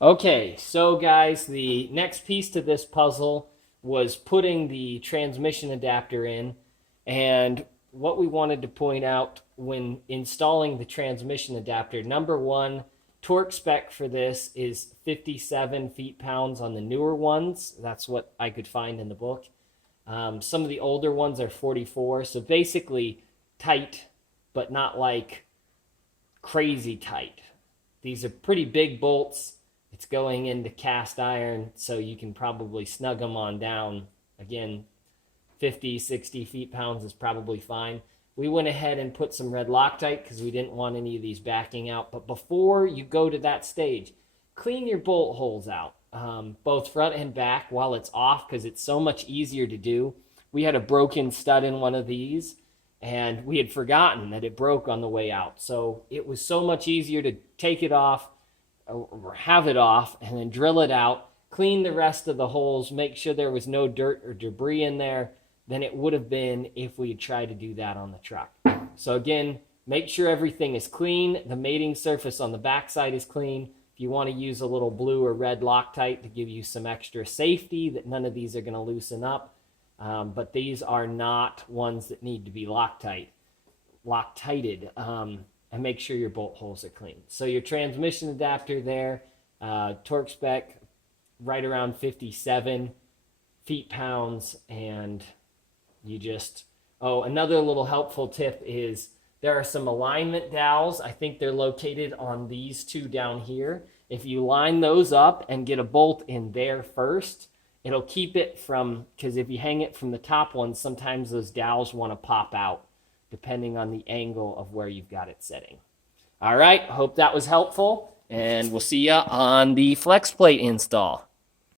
Okay, so guys, the next piece to this puzzle was putting the transmission adapter in. And what we wanted to point out when installing the transmission adapter, number one, torque spec for this is 57 feet-pounds on the newer ones. That's what I could find in the book. Some of the older ones are 44, so basically tight, but not like crazy tight. These are pretty big bolts. It's going into cast iron, so you can probably snug them on down. Again, 50, 60 feet-pounds is probably fine. We went ahead and put some red Loctite because we didn't want any of these backing out. But before you go to that stage, clean your bolt holes out, both front and back, while it's off, because it's so much easier to do. We had a broken stud in one of these, and we had forgotten that it broke on the way out. So it was so much easier to take it off, or have it off, and then drill it out, clean the rest of the holes, make sure there was no dirt or debris in there than it would have been if we had tried to do that on the truck. So again, make sure everything is clean. The mating surface on the backside is clean. If you want to use a little blue or red Loctite to give you some extra safety, that none of these are going to loosen up. But these are not ones that need to be Loctited. And make sure your bolt holes are clean. So your transmission adapter there, torque spec right around 57 feet-pounds, and you just, another little helpful tip is there are some alignment dowels. I think they're located on these two down here. If you line those up and get a bolt in there first, it'll keep it from, because if you hang it from the top one, sometimes those dowels want to pop out depending on the angle of where you've got it setting. All right, hope that was helpful, and we'll see you on the flex plate install.